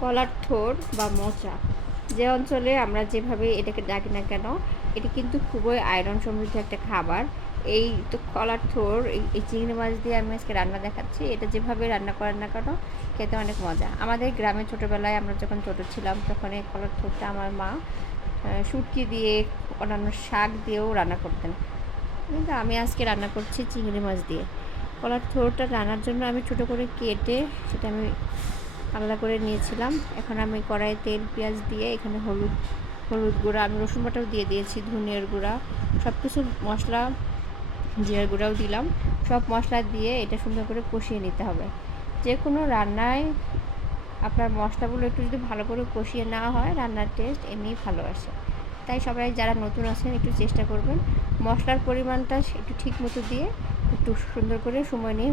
কলার থোড় বা মোচা যে অঞ্চলে আমরা যেভাবে এটাকে ডাকি না কেন, এটি কিন্তু খুবই আয়রন সমৃদ্ধ একটা খাবার। এই তো কলার থোড় এই চিংড়ি মাছ দিয়ে আমি আজকে রান্না দেখাচ্ছি। এটা যেভাবে রান্না করেন না কেন খেতে অনেক মজা। আমাদের গ্রামে ছোটোবেলায় আমরা যখন ছোটো ছিলাম তখন এই কলার থোড়টা আমার মা শুটকি দিয়ে অন্যান্য শাক দিয়েও রান্না করতেন, কিন্তু আমি আজকে রান্না করছি চিংড়ি মাছ দিয়ে। কলার থোড়টা রান্নার জন্য আমি ছোটো করে কেটে সেটা আমি আলাদা করে নিয়েছিলাম। এখন আমি কড়াইয়ে তেল পেঁয়াজ দিয়ে এখানে হলুদ গুঁড়া, আমি রসুন বাটাও দিয়ে দিয়েছি, ধনিয়ার গুঁড়া, সব কিছু মশলা, জিরার গুঁড়াও দিলাম। সব মশলা দিয়ে এটা সুন্দর করে কষিয়ে নিতে হবে। যে কোনো রান্নায় আপনার মশলাগুলো একটু যদি ভালো করে কষিয়ে নেওয়া হয় রান্নার টেস্ট এমনিই ভালো আসে। তাই সবাই যারা নতুন আছেন একটু চেষ্টা করবেন মশলার পরিমাণটা একটু ঠিক মতো দিয়ে একটু সুন্দর করে সময় নিয়ে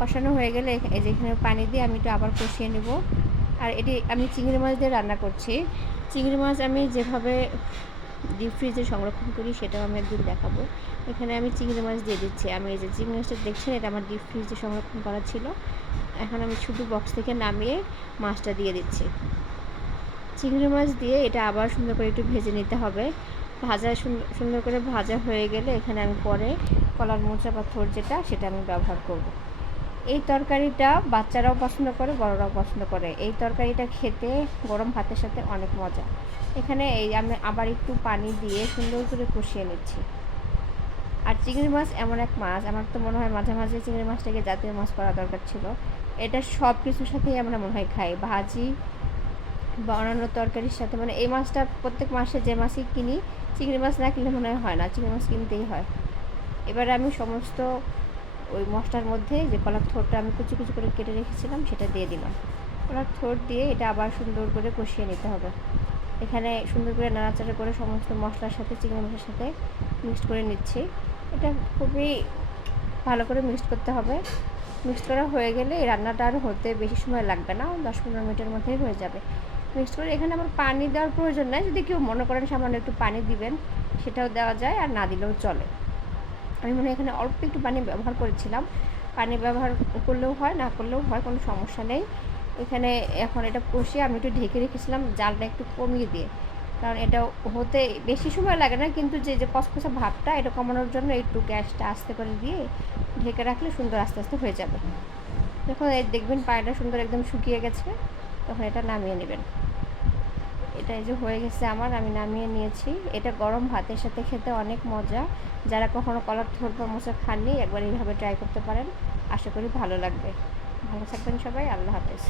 কষানো হয়ে গেলে এই যে এখানে পানি দিয়ে আমি একটু আবার কষিয়ে নেব। আর এটি আমি চিংড়ি মাছ দিয়ে রান্না করছি। চিংড়ি মাছ আমি যেভাবে ডিপ ফ্রিজে সংরক্ষণ করি সেটাও আমি একদিন দেখাবো। এখানে আমি চিংড়ি মাছ দিয়ে দিচ্ছি। আমি এই যে চিংড়ি মাছটা দেখছেন এটা আমার ডিপ ফ্রিজে সংরক্ষণ করা ছিল। এখন আমি শুধু বক্স থেকে নামিয়ে মাছটা দিয়ে দিচ্ছি। চিংড়ি মাছ দিয়ে এটা আবার সুন্দর করে একটু ভেজে নিতে হবে। ভাজা সুন্দর করে ভাজা হয়ে গেলে এখানে আমি পরে কলার মোচা বা থোড় যেটা সেটা আমি ব্যবহার করব। এই তরকারিটা বাচ্চারাও পছন্দ করে, বড়রাও পছন্দ করে। এই তরকারিটা খেতে গরম ভাতের সাথে অনেক মজা। এখানে আমি আবার একটু পানি দিয়ে সুন্দর করে কষিয়ে নিচ্ছি। আর চিংড়ি মাছ এমন এক মাছ, আমার তো মনে হয় মাঝে মাঝে চিংড়ি মাছটাকে জাতীয় মাছ করা দরকার ছিল। এটা সব কিছুর সাথেই আমরা মনে হয় খাই, ভাজি বা অন্যান্য তরকারির সাথে। মানে এই মাছটা প্রত্যেক মাসে যে মাছই কিনি, চিংড়ি মাছ না কিনলে মনে হয় না, চিংড়ি মাছ কিনতেই হয়। এবার আমি সমস্ত ওই মশলার মধ্যে যে কলার থোড়টা আমি কুচি কুচি করে কেটে রেখেছিলাম সেটা দিয়ে দিলাম। কলার থোড় দিয়ে এটা আবার সুন্দর করে কষিয়ে নিতে হবে। এখানে সুন্দর করে নাড়াচাড়া করে সমস্ত মশলার সাথে চিংড়ি মাছের সাথে মিক্সড করে নিচ্ছি। এটা খুবই ভালো করে মিক্সড করতে হবে। মিক্সড করা হয়ে গেলে এই রান্নাটা আর হতে বেশি সময় লাগবে না, 10-15 মিনিটের মধ্যেই হয়ে যাবে। মিক্সড করে এখানে আবার পানি দেওয়ার প্রয়োজন নেই, যদি কেউ মনে করেন সামান্য একটু পানি দিবেন সেটাও দেওয়া যায়, আর না দিলেও চলে। আমি মনে হয় এখানে অল্প একটু পানি ব্যবহার করেছিলাম। পানি ব্যবহার করলেও হয়, না করলেও হয়, কোনো সমস্যা নেই। এখানে এখন এটা কষিয়ে আমি একটু ঢেকে রেখেছিলাম জালটা একটু কমিয়ে দিয়ে, কারণ এটা হতে বেশি সময় লাগে না, কিন্তু যে কষকষা ভাবটা এটা কমানোর জন্য একটু গ্যাসটা আস্তে করে দিয়ে ঢেকে রাখলে সুন্দর আস্তে আস্তে হয়ে যাবে। যখন দেখবেন পানিটা সুন্দর একদম শুকিয়ে গেছে তখন এটা নামিয়ে নেবেন। এটা এই যে হয়ে গেছে আমার, আমি নামিয়ে নিয়েছি। এটা গরম ভাতের সাথে খেতে অনেক মজা। যারা কখনো কলার থোড় বা মোচা খাননি একবার এইভাবে ট্রাই করতে পারেন, আশা করি ভালো লাগবে। ভালো থাকবেন সবাই, আল্লাহ হাফেজ।